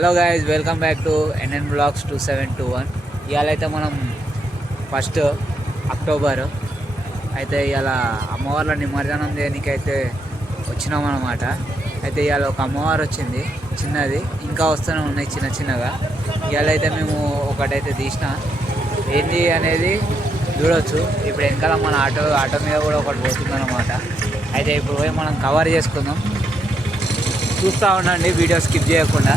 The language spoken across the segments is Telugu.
Hello guys, welcome back to NN blogs 2721. ఇవాళ అయితే మనం 1 అక్టోబర్ అయితే ఇవాళ అమ్మవార్ల నిమజ్జనం చేయడానికి అయితే వచ్చినాం అన్నమాట. అయితే ఇవాళ ఒక అమ్మవారు వచ్చింది చిన్నది, ఇంకా వస్తూనే ఉన్నాయి చిన్న చిన్నగా. ఇవాళ అయితే మేము ఒకటైతే తీసిన ఏంటి అనేది చూడవచ్చు. ఇప్పుడు వెనకాల మన ఆటో మీద కూడా ఒకటి పోతుంది అన్నమాట. అయితే ఇప్పుడు పోయి మనం కవర్ చేసుకుందాం, చూస్తూ ఉండండి వీడియో స్కిప్ చేయకుండా.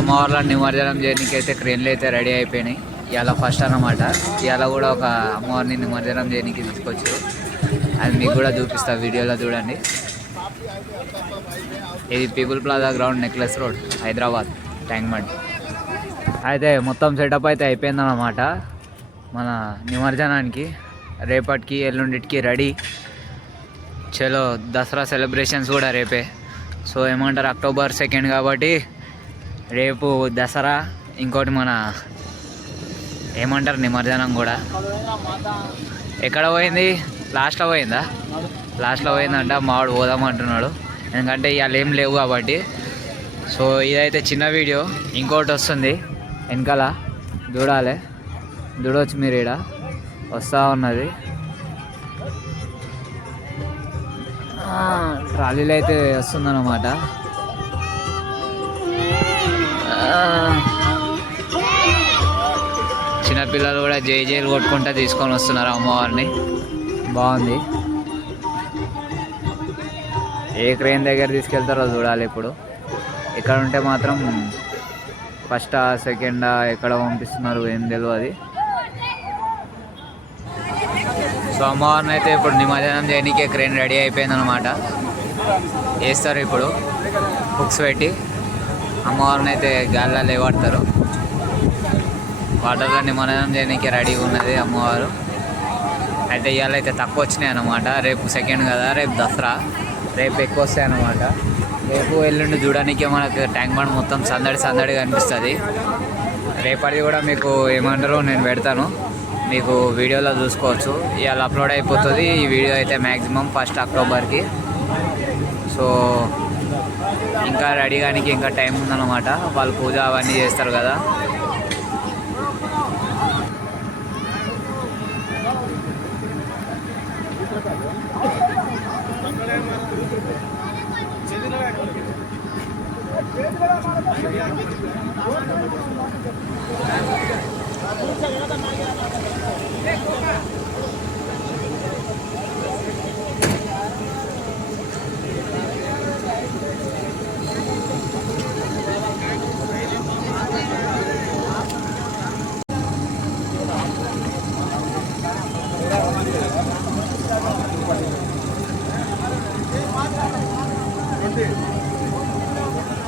అమ్మవార్ల నిమజ్జనం చేయడానికి అయితే క్రేన్లు అయితే రెడీ అయిపోయినాయి. ఇవాళ ఫస్ట్ అన్నమాట. ఇవాళ కూడా ఒక అమ్మవారిని నిమజ్జనం చేయడానికి తీసుకొచ్చారు, అది మీకు కూడా చూపిస్తా, వీడియోలో చూడండి. ఇది people plaza ground, necklace road, Hyderabad, tank bund. అయితే మొత్తం సెటప్ అయితే అయిపోయిందన్నమాట మన నిమజ్జనానికి. రేపటికి ఎల్లుండికి రెడీ. చలో, దసరా సెలబ్రేషన్స్ కూడా రేపే. సో ఏమంటారు, అక్టోబర్ 2 కాబట్టి రేపు దసరా, ఇంకోటి మన ఏమంటారు నిమజ్జనం కూడా. ఎక్కడ పోయింది? లాస్ట్లో పోయిందంట. మావాడు పోదామంటున్నాడు, ఎందుకంటే ఇవాళ ఏం లేవు కాబట్టి. సో ఇదైతే చిన్న వీడియో, ఇంకోటి వస్తుంది వెనకాల, చూడవచ్చు మీరు. ఇక్కడ వస్తూ ఉన్నది ట్రాలీలో అయితే వస్తుందన్నమాట. చిన్నపిల్లలు కూడా జైలు కొట్టుకుంటూ తీసుకొని వస్తున్నారు అమ్మవారిని. బాగుంది. ఏ క్రేన్ దగ్గర తీసుకెళ్తారో చూడాలి. ఇప్పుడు ఇక్కడ ఉంటే మాత్రం ఫస్టా సెకండా ఎక్కడ పంపిస్తున్నారు ఏం తెలియదు. సో అమ్మవారిని అయితే ఇప్పుడు నిమజ్జనం చేయడానికి క్రేన్ రెడీ అయిపోయింది అనమాట. వేస్తారు ఇప్పుడు హుక్స్ పెట్టి అమ్మవారిని అయితే గాల్లో లేవడతారు. వాటర్లో నిమజ్జనం చేయడానికి రెడీగా ఉన్నది అమ్మవారు. అయితే ఇవాళ అయితే తక్కువ వచ్చినాయి అన్నమాట. రేపు 2 కదా, రేపు దసరా, రేపు ఎక్కువ వస్తాయి అన్నమాట. రేపు ఎల్లుండి చూడడానికి మనకు ట్యాంక్ బండ్ మొత్తం సందడిగా అనిపిస్తుంది. రేపటిది కూడా మీకు ఏమంటారు నేను పెడతాను, మీకు వీడియోలో చూసుకోవచ్చు. ఇవాళ అప్లోడ్ అయిపోతుంది ఈ వీడియో అయితే మ్యాక్సిమం 1 అక్టోబర్కి. సో ఇంకా రెడీ కానీ ఇంకా టైం ఉందన్నమాట. వాళ్ళు పూజ అవన్నీ చేస్తారు కదా.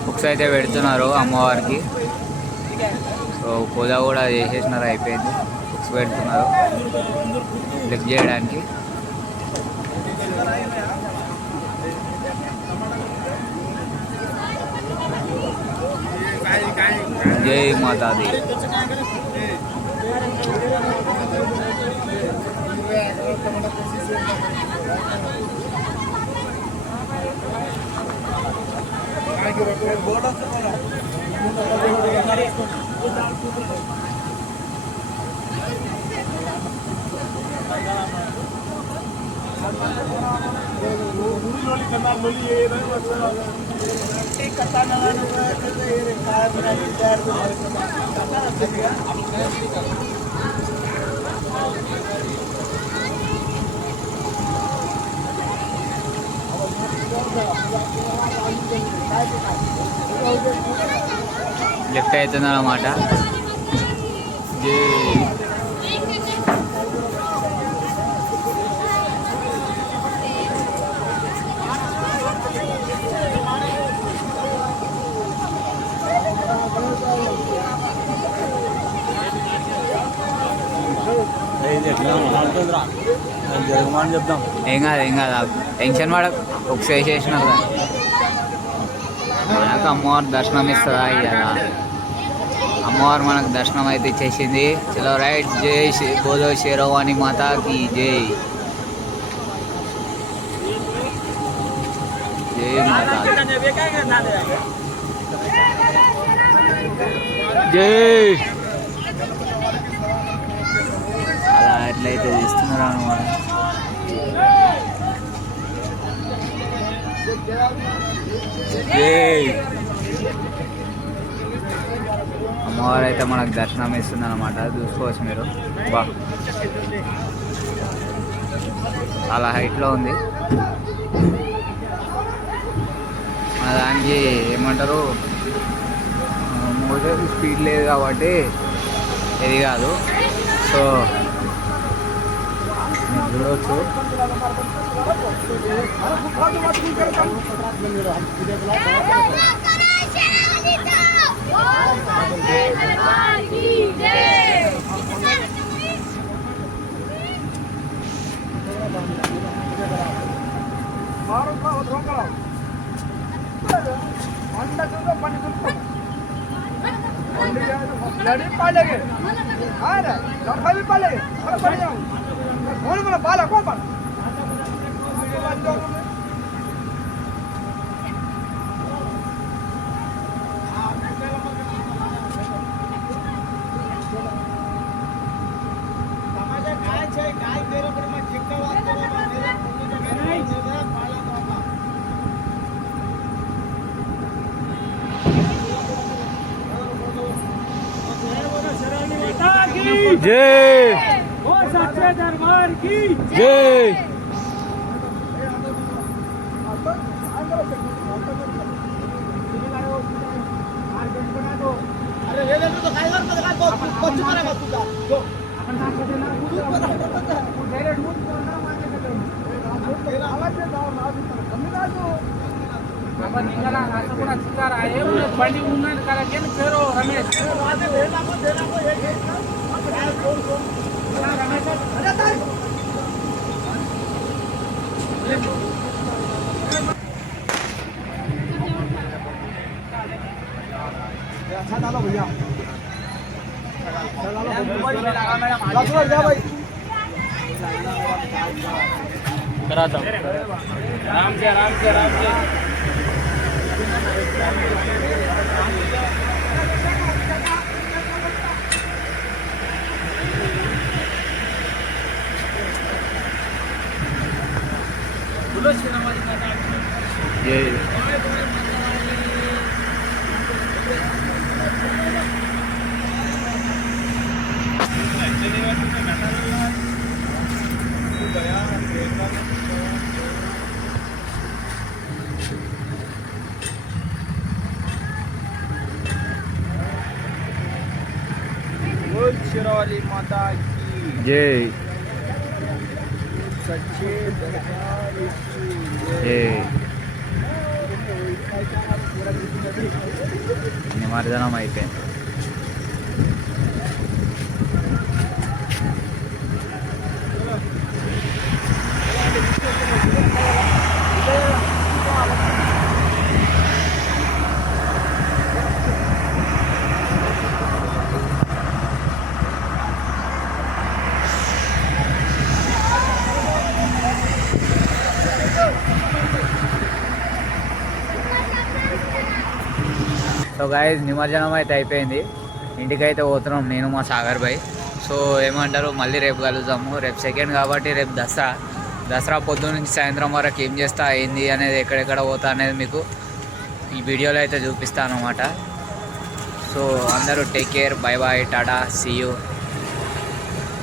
బుక్స్ అయితే పెడుతున్నారు అమ్మవారికి. సో పూజ కూడా చేసేసినారు, అయిపోయింది. బుక్స్ పెడుతున్నారు లిఫ్ట్ చేయడానికి. జై మాతాది. లెఫ్ట్ అవుతుంది అన్నమాట. ఏం కాదు టెన్షన్ పడకు, ఒకసారి చేసినావు కదా. మనకు అమ్మవారు దర్శనం ఇస్తుందా? ఇవ్వాలా అమ్మవారు మనకు దర్శనం అయితే ఇచ్చేసింది. చలో రైట్. జై బోలో శేరవాణి మాతాకి జై. జై జై అలా ఎట్లయితే తీస్తున్నారు అన్నమాట. అమ్మవారు అయితే మనకు దర్శనం ఇస్తుంది అనమాట. చూసుకోవచ్చు మీరు. బా చాలా హైట్లో ఉంది. మన దానికి ఏమంటారు మోటార్ స్పీడ్ లేదు కాబట్టి ఇది కాదు. సో చూడవచ్చు. जय वो सच्चे दरबार की जय। బండి ఉన్నాను కదా పేరు రమేష్. अच्छा डालो भैया, कराता हूँ आराम से आराम से आराम से। ये शेरावाली माता की जय। सच्चे दरबार की నిమజ్జనం అయిపోయింది. సో గైస్ నిమజ్జనం అయితే అయిపోయింది. ఇంటికైతే పోతున్నాం నేను మా సాగర్ భాయ్. సో ఏమంటారు మళ్ళీ రేపు కలుద్దాము. రేపు సెకండ్ కాబట్టి రేపు దసరా పొద్దున్న నుంచి సాయంత్రం వరకు ఏం చేస్తా ఏంది అనేది ఎక్కడెక్కడ పోతా అనేది మీకు ఈ వీడియోలో అయితే చూపిస్తాను అన్నమాట. సో అందరూ take care, bye bye, tata, see you.